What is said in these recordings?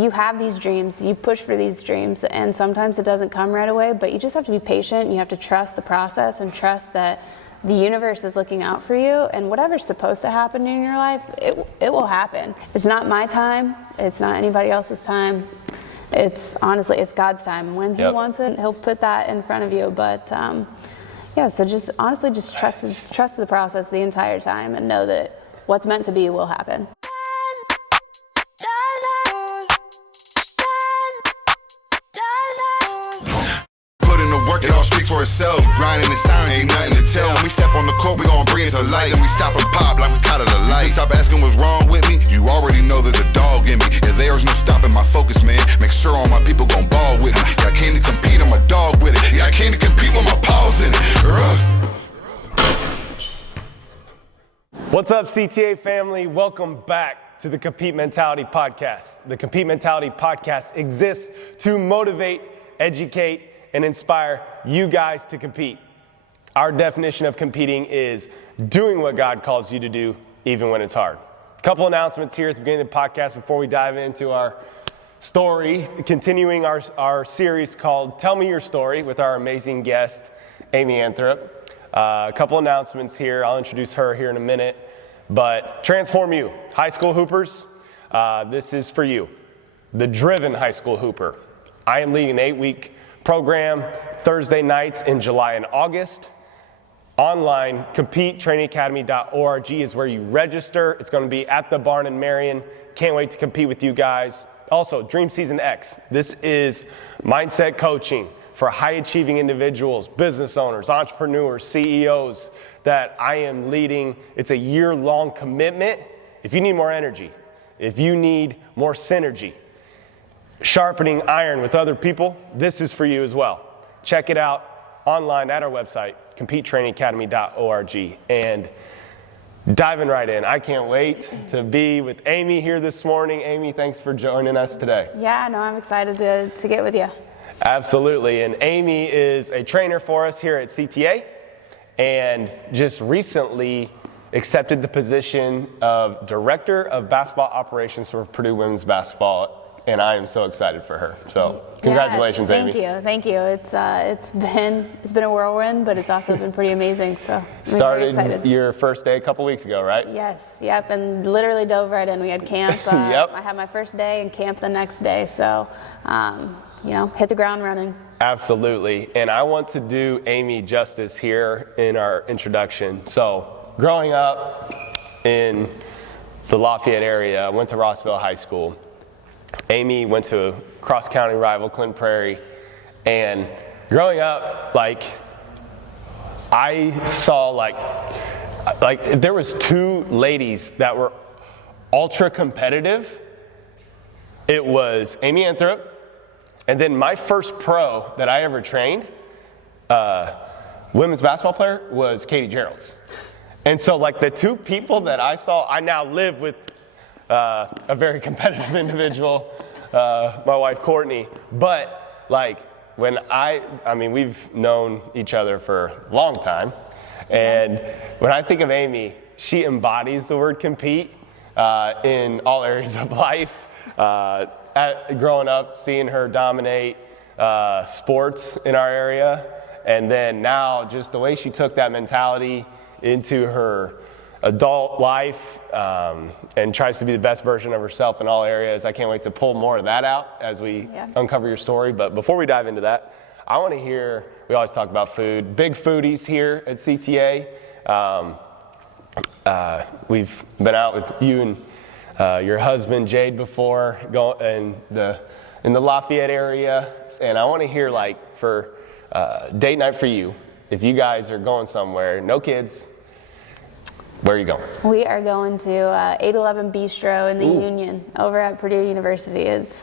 you have these dreams, you push for these dreams, and sometimes it doesn't come right away, but you just have to be patient. You have to trust the process and trust that the universe is looking out for you, and whatever's supposed to happen in your life, it will happen. It's not my time. It's not anybody else's time. It's honestly, it's God's time. When He wants it, He'll put that in front of you. But yeah, so just honestly, just trust the process the entire time, and know that what's meant to be will happen. It all speaks for itself. Grinding in silence, ain't nothing to tell. When we step on the court, we gon' bring it to light. And we stop and pop like we caught it a light. Stop asking what's wrong with me. You already know there's a dog in me. If there's no stopping my focus, man, make sure all my people gon' ball with me. Yeah, I came to compete, I'm a dog with it. Yeah, I came to compete with my paws in it. What's up, CTA family? Welcome back to the Compete Mentality Podcast. The Compete Mentality Podcast exists to motivate, educate, and inspire you guys to compete. Our definition of competing is doing what God calls you to do, even when it's hard. A couple announcements here at the beginning of the podcast before we dive into our story, continuing our series called Tell Me Your Story with our amazing guest, Amie Anthrop. A couple announcements here. I'll introduce her here in a minute. But Transform You, high school hoopers, this is for you. The driven high school hooper. I am leading an 8-week program Thursday nights in July and August. Online, competetrainingacademy.org is where you register. It's going to be at the Barn in Marion. Can't wait to compete with you guys. Also, Dream Season X. This is mindset coaching for high-achieving individuals, business owners, entrepreneurs, CEOs that I am leading. It's a year-long commitment. If you need more energy, if you need more synergy, sharpening iron with other people, this is for you as well. Check it out online at our website, competetrainingacademy.org. And diving right in, I can't wait to be with Amie here this morning. Amie, thanks for joining us today. Yeah, no, I'm excited to get with you. Absolutely. And Amie is a trainer for us here at CTA and just recently accepted the position of Director of Basketball Operations for Purdue Women's Basketball. And I am so excited for her. So congratulations, Amie. Thank you. It's been a whirlwind, but it's also been pretty amazing. So I'm started very excited. Your first day a couple weeks ago, right? Yes, yep, and literally dove right in. We had camp. Yep. I had my first day and camp the next day. So hit the ground running. Absolutely. And I want to do Amie justice here in our introduction. So growing up in the Lafayette area, I went to Rossville High School. Amie went to a cross-county rival, Clinton Prairie, and growing up, I saw there was two ladies that were ultra competitive. It was Amie Anthrop, and then my first pro that I ever trained, women's basketball player, was Katie Gerald's. And so the two people that I saw, I now live with a very competitive individual, my wife Courtney. But when we've known each other for a long time, and when I think of Amie, she embodies the word compete in all areas of life. Growing up, seeing her dominate sports in our area, and then now just the way she took that mentality into her adult life and tries to be the best version of herself in all areas. I can't wait to pull more of that out as we uncover your story. But before we dive into that, I want to hear, we always talk about food, big foodies here at CTA. We've been out with you and your husband Jade before, in the Lafayette area. And I want to hear for date night for you, if you guys are going somewhere, no kids, where are you going? We are going to 811 Bistro in the Union over at Purdue University. It's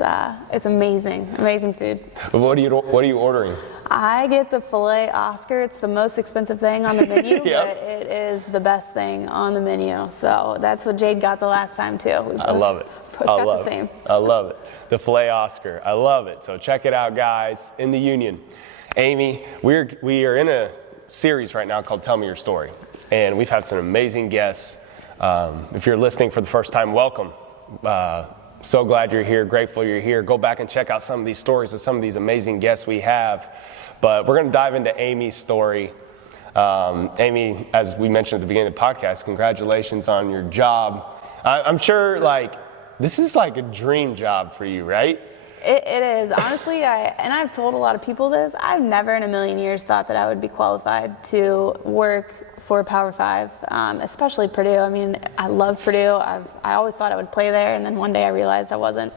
amazing food. What are you ordering? I get the filet Oscar. It's the most expensive thing on the menu, but it is the best thing on the menu. So that's what Jade got the last time too. I love it. I love it. The filet Oscar. I love it. So check it out, guys, in the Union. Amie, we are in a series right now called Tell Me Your Story. And we've had some amazing guests. If you're listening for the first time, welcome. So glad you're here, grateful you're here. Go back and check out some of these stories of some of these amazing guests we have. But we're going to dive into Amie's story. Amie, as we mentioned at the beginning of the podcast, congratulations on your job. I'm sure, this is like a dream job for you, right? It is. Honestly, I've told a lot of people this, I've never in a million years thought that I would be qualified to work for Power 5, especially Purdue. I mean, I love Purdue. I always thought I would play there, and then one day I realized I wasn't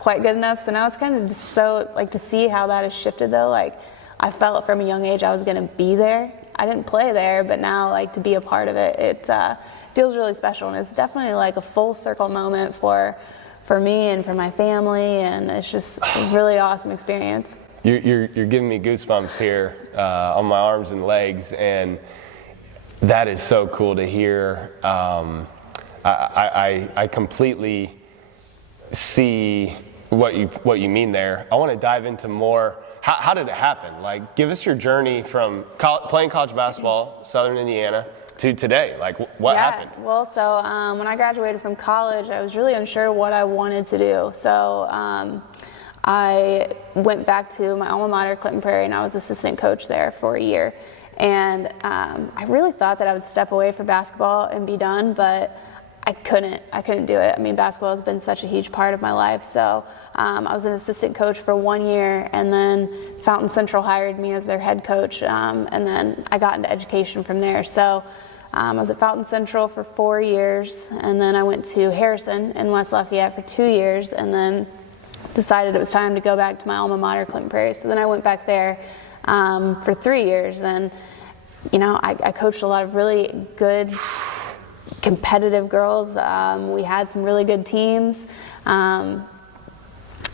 quite good enough. So now it's kind of just so, to see how that has shifted, though. I felt from a young age I was going to be there. I didn't play there, but now, to be a part of it, it feels really special, and it's definitely a full circle moment for me and for my family, and it's just a really awesome experience. You're giving me goosebumps here on my arms and legs, and that is so cool to hear. I completely see what you mean there. I want to dive into more. How did it happen? Give us your journey from playing college basketball, Southern Indiana, to today. What happened? Well, so when I graduated from college, I was really unsure what I wanted to do. So I went back to my alma mater, Clinton Prairie, and I was assistant coach there for a year. And I really thought that I would step away from basketball and be done, but I couldn't do it. I mean, basketball has been such a huge part of my life. So I was an assistant coach for 1 year, and then Fountain Central hired me as their head coach, and then I got into education from there. So I was at Fountain Central for 4 years, and then I went to Harrison in West Lafayette for 2 years, and then decided it was time to go back to my alma mater, Clinton Prairie. So then I went back there for 3 years, and I coached a lot of really good competitive girls. We had some really good teams, but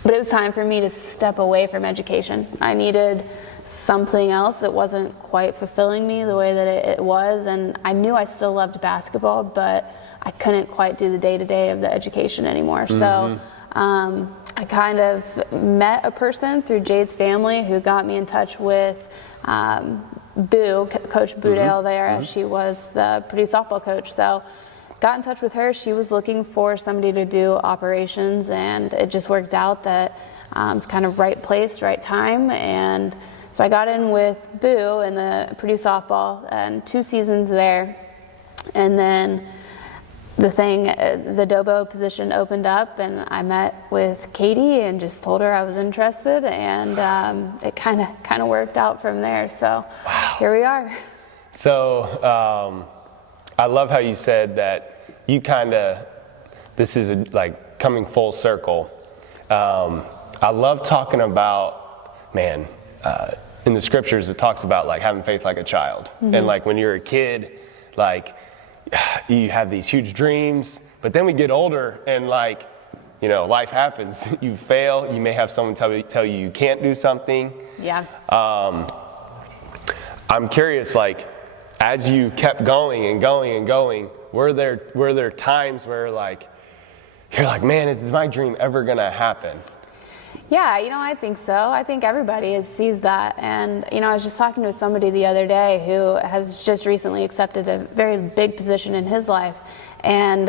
it was time for me to step away from education. I needed something else that wasn't quite fulfilling me the way that it was, and I knew I still loved basketball, but I couldn't quite do the day-to-day of the education anymore. So I kind of met a person through Jade's family who got me in touch with Coach Boudale there. She was the Purdue softball coach. So got in touch with her. She was looking for somebody to do operations, and it just worked out that it was kind of right place, right time. And so I got in with Boo in the Purdue softball, and 2 seasons there. And then the Dobo position opened up, and I met with Katie and just told her I was interested, and it kind of worked out from there. So Here we are. So I love how you said that you this is coming full circle. I love talking about, in the scriptures it talks about having faith like a child. And when you're a kid, you have these huge dreams, but then we get older and life happens. You fail. You may have someone tell you can't do something. Yeah. I'm curious, as you kept going and going and going, were there times where you're like, man, is my dream ever gonna happen? Yeah, I think so. I think everybody sees that. And, I was just talking to somebody the other day who has just recently accepted a very big position in his life. And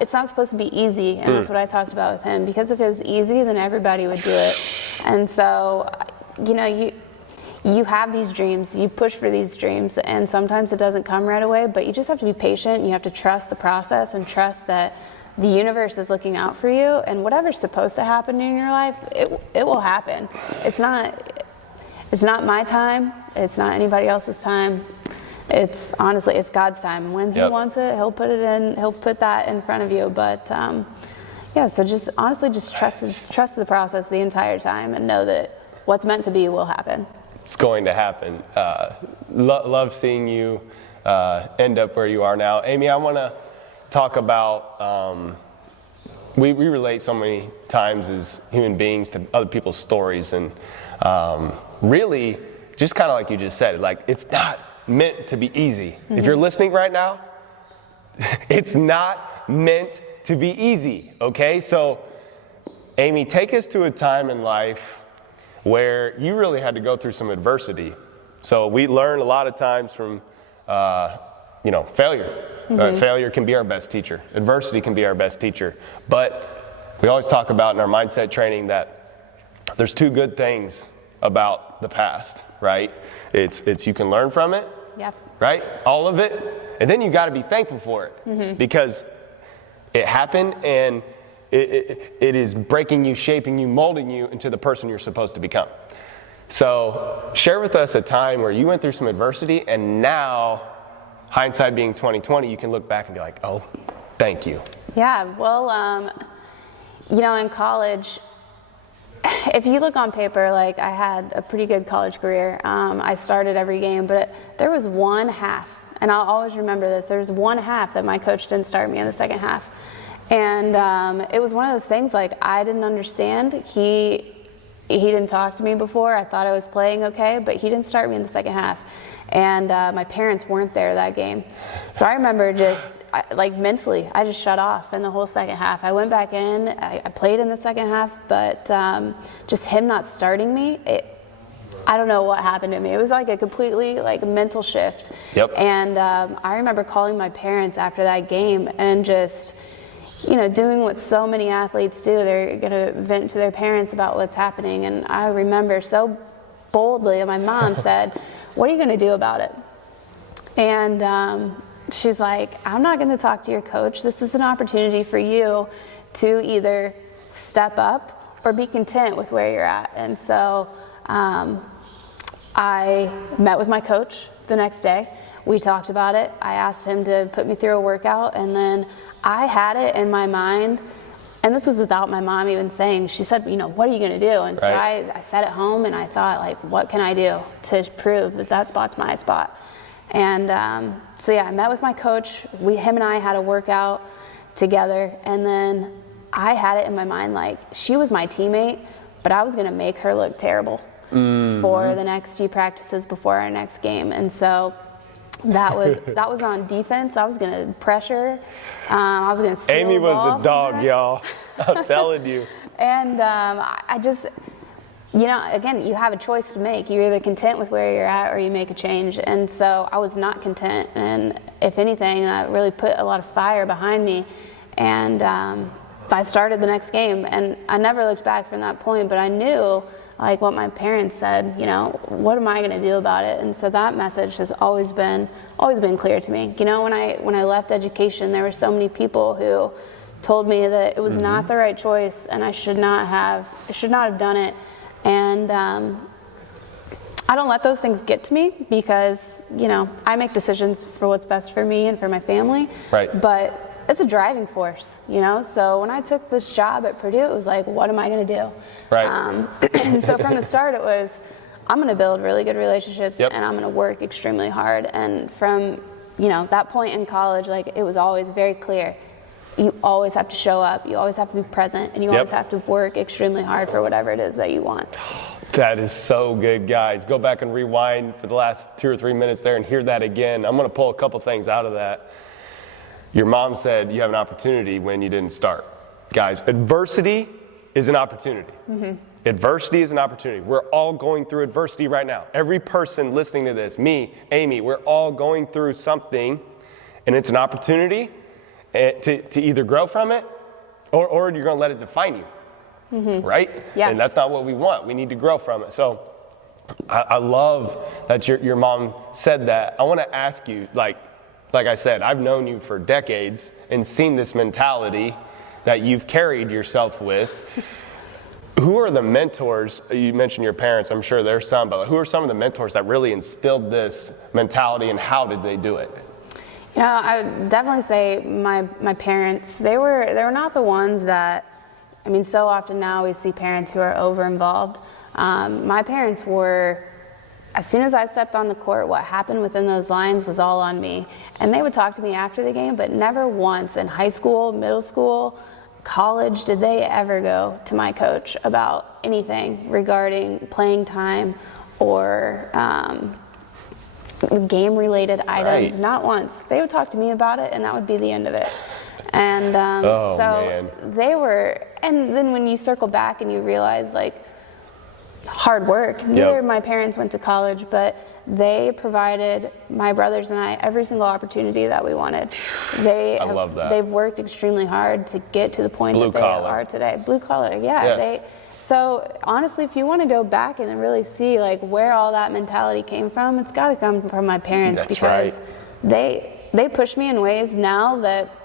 it's not supposed to be easy. And that's what I talked about with him. Because if it was easy, then everybody would do it. And so, you have these dreams, you push for these dreams, and sometimes it doesn't come right away, but you just have to be patient. You have to trust the process and trust that the universe is looking out for you, and whatever's supposed to happen in your life, it will happen. It's not my time. It's not anybody else's time. It's God's time. And when He wants it, He'll put that in front of you. But so just trust the process the entire time, and know that what's meant to be will happen. It's going to happen. Love seeing you end up where you are now. Amie, I want to talk about, we relate so many times as human beings to other people's stories, and really, just kind of like you just said, it's not meant to be easy. If you're listening right now, it's not meant to be easy, okay? So, Amie, take us to a time in life where you really had to go through some adversity. So we learn a lot of times from, failure. Failure can be our best teacher. Adversity can be our best teacher. But We always talk about in our mindset training that there's two good things about the past, right? It's you can learn from it, Yep. right? All of it. And then you got to be thankful for it because it happened and it is breaking you, shaping you, molding you into the person you're supposed to become. So share with us a time where you went through some adversity and now, hindsight being 2020, you can look back and be like, oh, thank you. Yeah, well, in college, if you look on paper, like I had a pretty good college career. I started every game, but there was one half, and I'll always remember this, there was one half that my coach didn't start me in the second half. And it was one of those things, like I didn't understand. He didn't talk to me before. I thought I was playing okay, but he didn't start me in the second half. And my parents weren't there that game. So I remember just, mentally, I just shut off in the whole second half. I went back in, I played in the second half, but just him not starting me, I don't know what happened to me. It was like a completely mental shift. Yep. And I remember calling my parents after that game and just, doing what so many athletes do. They're going to vent to their parents about what's happening. And I remember so boldly, my mom said, "What are you going to do about it?" And she's like, "I'm not going to talk to your coach. This is an opportunity for you to either step up or be content with where you're at." And so I met with my coach the next day. We talked about it. I asked him to put me through a workout, and then I had it in my mind, and this was without my mom even saying. She said, "What are you going to do?" And so I sat at home and I thought, what can I do to prove that spot's my spot? And I met with my coach. Him and I had a workout together, and then I had it in my mind she was my teammate, but I was going to make her look terrible for the next few practices before our next game. And so that was on defense. I was going to pressure. I was going to steal Amie the ball was a dog, y'all. I'm telling you. And I just, again, you have a choice to make. You're either content with where you're at or you make a change. And so I was not content. And if anything, that really put a lot of fire behind me. And I started the next game. And I never looked back from that point, but I knew what my parents said, what am I going to do about it? And so that message has always been clear to me. When I left education, there were so many people who told me that it was not the right choice and I should not have done it. And I don't let those things get to me because, I make decisions for what's best for me and for my family. Right. But it's a driving force, So when I took this job at Purdue, it was what am I going to do? Right. And so from the start, it was, I'm going to build really good relationships Yep. and I'm going to work extremely hard. And from, that point in college, it was always very clear. You always have to show up. You always have to be present, and you always have to work extremely hard for whatever it is that you want. That is so good, guys. Go back and rewind for the last 2 or 3 minutes there and hear that again. I'm going to pull a couple things out of that. Your mom said you have an opportunity when you didn't start. Guys, adversity is an opportunity. Adversity is an opportunity. We're all going through adversity right now. Every person listening to this, me, Amie, we're all going through something, and it's an opportunity to either grow from it or you're going to let it define you, right? Yeah. And that's not what we want. We need to grow from it. So I love that your mom said that. I want to ask you, like I said, I've known you for decades and seen this mentality that you've carried yourself with. Who are the mentors? You mentioned your parents. I'm sure there's some, but who are some of the mentors that really instilled this mentality, and how did they do it? I would definitely say my parents. They were not the ones that. So often now we see parents who are over-involved. My parents were. As soon as I stepped on the court, what happened within those lines was all on me. And they would talk to me after the game, but never once in high school, middle school, college did they ever go to my coach about anything regarding playing time or game-related items. Right. Not once. They would talk to me about it, and that would be the end of it. And man. they were, and then when you circle back and you realize, hard work. Neither of my parents went to college, but they provided my brothers and I every single opportunity that we wanted. I love that. They've worked extremely hard to get to the point that they are today. Blue collar, yeah. Yes. So honestly, if you want to go back and really see like where all that mentality came from, it's got to come from my parents. That's because right. they push me in ways now that,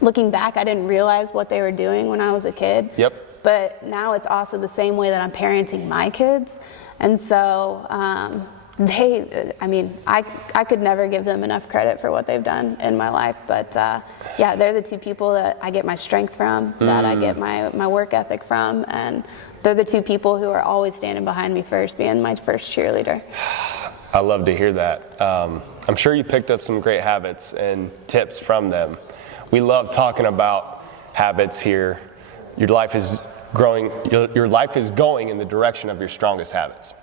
looking back, I didn't realize what they were doing when I was a kid. Yep. But now it's also the same way that I'm parenting my kids. And so I could never give them enough credit for what they've done in my life. But yeah, they're the two people that I get my strength from, that I get my work ethic from. And they're the two people who are always standing behind me first, being my first cheerleader. I love to hear that. I'm sure you picked up some great habits and tips from them. We love talking about habits here. Your life is growing. Your life is going in the direction of your strongest habits.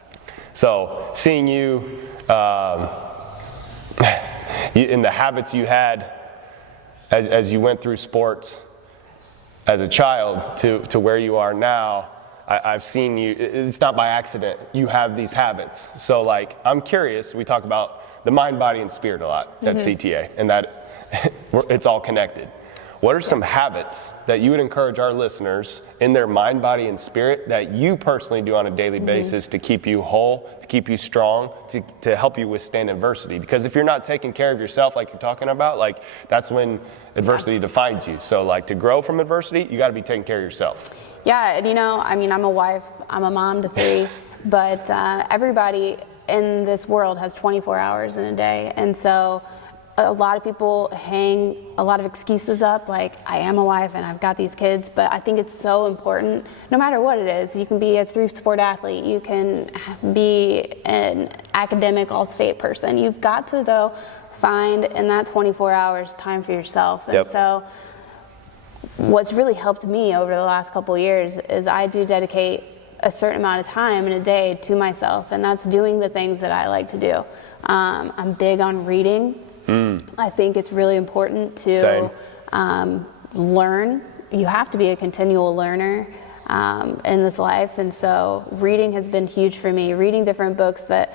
So seeing you in the habits you had as you went through sports as a child to where you are now, I've seen you. It's not by accident. You have these habits. So like, I'm curious. We talk about the mind, body, and spirit a lot at CTA, and that it's all connected. What are some habits that you would encourage our listeners in their mind, body, and spirit that you personally do on a daily basis to keep you whole, to keep you strong, to help you withstand adversity? Because if you're not taking care of yourself like you're talking about, like that's when adversity defines you. So like to grow from adversity, you got to be taking care of yourself. Yeah, and I'm a wife, I'm a mom to 3, but everybody in this world has 24 hours in a day. And so a lot of people hang a lot of excuses up, like I am a wife and I've got these kids, but I think it's so important, no matter what it is. You can be a 3-sport athlete, you can be an academic all-state person. You've got to, though, find in that 24 hours time for yourself. And so what's really helped me over the last couple of years is I do dedicate a certain amount of time in a day to myself, and that's doing the things that I like to do. I'm big on reading. I think it's really important to learn. You have to be a continual learner in this life, and so reading has been huge for me. Reading different books that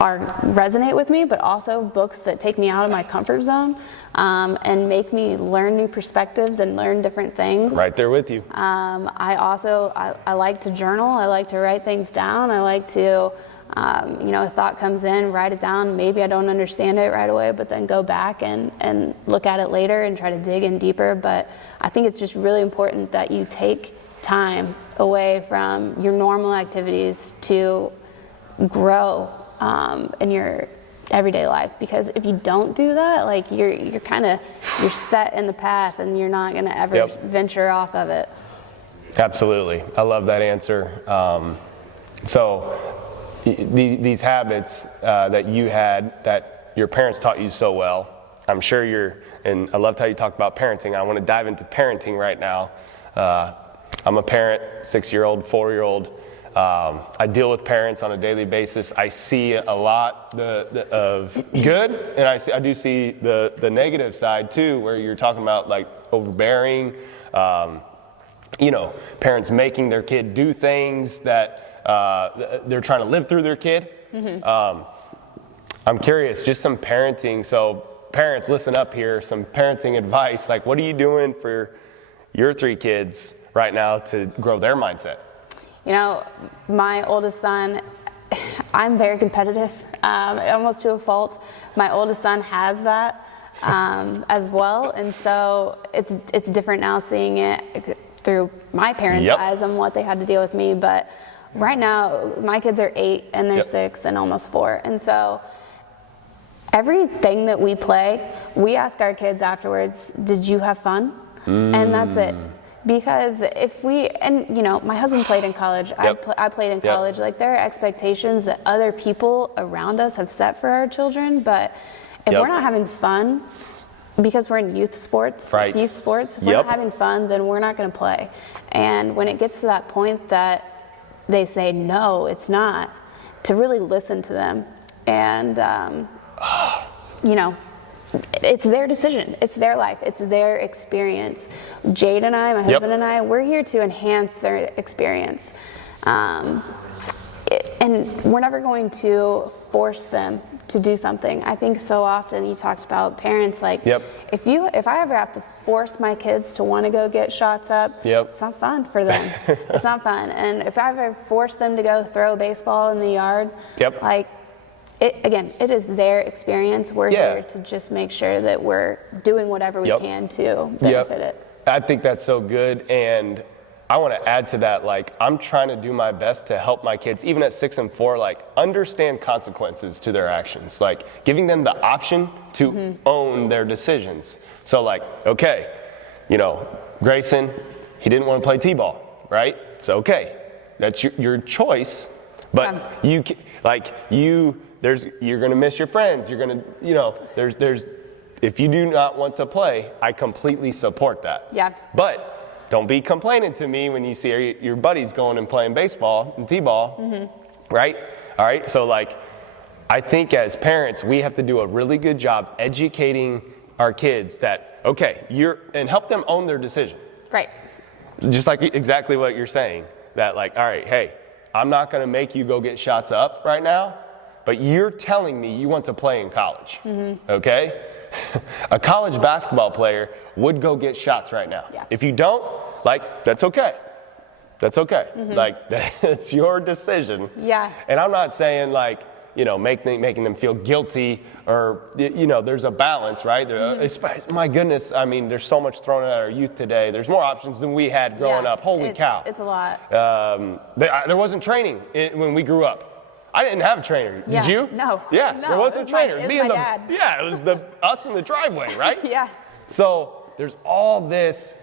resonate with me, but also books that take me out of my comfort zone and make me learn new perspectives and learn different things. Right there with you. I like to journal. I like to write things down. I like to a thought comes in, write it down. Maybe I don't understand it right away, but then go back and look at it later and try to dig in deeper. But I think it's just really important that you take time away from your normal activities to grow in your everyday life. Because if you don't do that, like you're set in the path and you're not going to ever venture off of it. Absolutely. I love that answer. So these habits that you had, that your parents taught you so well, I'm sure and I loved how you talked about parenting. I want to dive into parenting right now. I'm a parent, 6-year-old, 4-year-old. I deal with parents on a daily basis. I see a lot of good, and I do see the negative side too, where you're talking about like overbearing, parents making their kid do things that they're trying to live through their kid. I'm curious, just some parenting. So parents, listen up here, some parenting advice. Like, what are you doing for your 3 kids right now to grow their mindset? My oldest son, I'm very competitive, almost to a fault. My oldest son has that as well. And so it's different now seeing it through my parents' eyes and what they had to deal with me. But right now, my kids are 8 and they're 6 and almost 4. And so everything that we play, we ask our kids afterwards, did you have fun? And that's it. Because my husband played in college, I played in college, like there are expectations that other people around us have set for our children, but if we're not having fun, because we're in youth sports, it's youth sports, if we're not having fun, then we're not going to play. And when it gets to that point that they say, no, it's not, to really listen to them and, it's their decision. It's their life. It's their experience. Jade and I, my husband and I, we're here to enhance their experience. And we're never going to force them to do something. I think so often you talked about parents, like, if I ever have to force my kids to want to go get shots up, it's not fun for them. It's not fun. And if I ever force them to go throw a baseball in the yard, like, it is their experience. We're here to just make sure that we're doing whatever we can to benefit it. I think that's so good. And I want to add to that, like, I'm trying to do my best to help my kids, even at 6 and 4, like, understand consequences to their actions, like giving them the option to own their decisions. So, like, okay, you know, Grayson, he didn't want to play t-ball, right? So, okay, that's your choice, but you're going to miss your friends. You're going to, you know, if you do not want to play, I completely support that. But don't be complaining to me when you see your buddies going and playing baseball and t-ball, right? All right, so, like, I think as parents, we have to do a really good job educating our kids that, okay, and help them own their decision. Right. Just like exactly what you're saying, that, like, all right, hey, I'm not going to make you go get shots up right now, but you're telling me you want to play in college, okay? A college basketball player would go get shots right now. If you don't, like, that's okay. That's okay. Like, that's your decision. And I'm not saying, like, you know, making them feel guilty, or, you know, there's a balance, right? My goodness, I mean, there's so much thrown at our youth today. There's more options than we had growing up. Holy cow. It's a lot. There wasn't training when we grew up. I didn't have a trainer. Did you? No. Yeah, no, there wasn't a trainer. It was my dad. Yeah, it was us in the driveway, right? So there's all this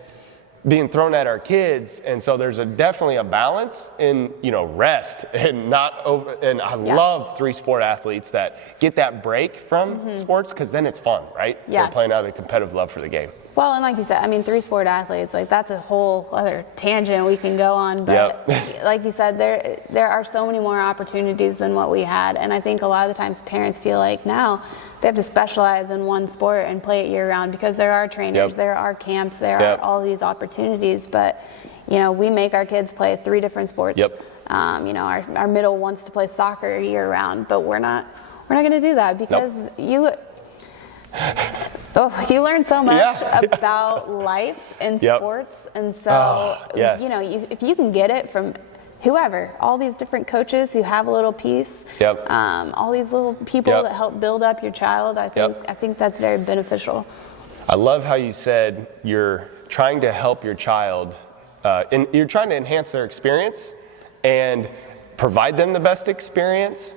being thrown at our kids, and so there's definitely a balance in, you know, rest and not over. And I love 3-sport athletes that get that break from sports, because then it's fun, right? They're playing out of the competitive love for the game. Well, and like you said, I mean, 3-sport athletes, like, that's a whole other tangent we can go on. But like you said, there are so many more opportunities than what we had. And I think a lot of the times parents feel like now they have to specialize in one sport and play it year round, because there are trainers, there are camps, there are all these opportunities. But, you know, we make our kids play 3 different sports. You know, our middle wants to play soccer year round, but we're not going to do that, because you learn so much about life in sports. And so, you know, if you can get it from whoever, all these different coaches who have a little piece, all these little people that help build up your child, I think that's very beneficial. I love how you said you're trying to help your child, and you're trying to enhance their experience and provide them the best experience.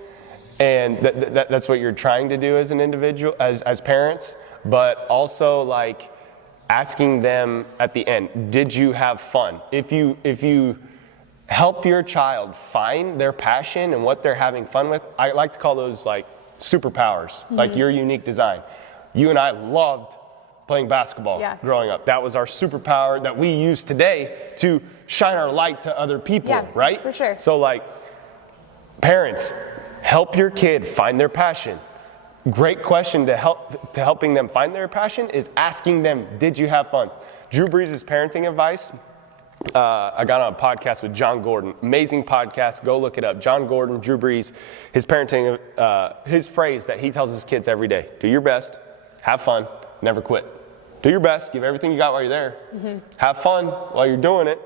And that's what you're trying to do as an individual, as parents, but also, like, asking them at the end, did you have fun? If you help your child find their passion and what they're having fun with, I like to call those, like, superpowers, like your unique design. You and I loved playing basketball growing up. That was our superpower that we use today to shine our light to other people, right? For sure. So, like, parents, help your kid find their passion. Great question to helping them find their passion is asking them, did you have fun? Drew Brees' parenting advice, I got on a podcast with John Gordon. Amazing podcast. Go look it up. John Gordon, Drew Brees, his parenting, his phrase that he tells his kids every day: do your best, have fun, never quit. Do your best, give everything you got while you're there. Have fun while you're doing it.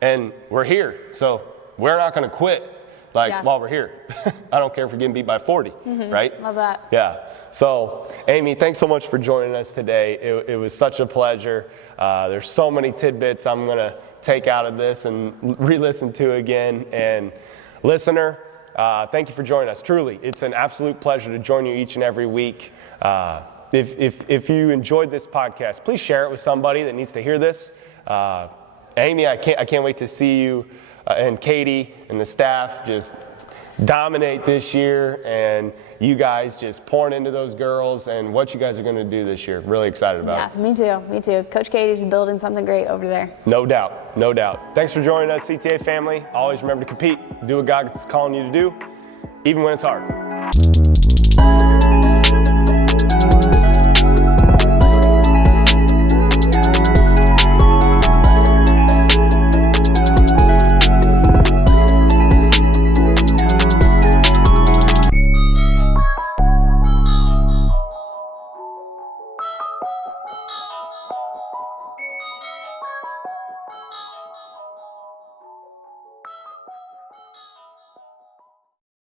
And we're here, so we're not going to quit. While we're here. I don't care if we're getting beat by 40, right? Love that. Yeah. So, Amie, thanks so much for joining us today. It was such a pleasure. There's so many tidbits I'm going to take out of this and re-listen to again. And listener, thank you for joining us. Truly, it's an absolute pleasure to join you each and every week. If you enjoyed this podcast, please share it with somebody that needs to hear this. Amie, I can't wait to see you and Katie and the staff just dominate this year, and you guys just pouring into those girls and what you guys are going to do this year. Really excited about it. Me too. Coach Katie's building something great over there. No doubt. Thanks for joining us, CTA family. Always remember to compete. Do what God's calling you to do, even when it's hard.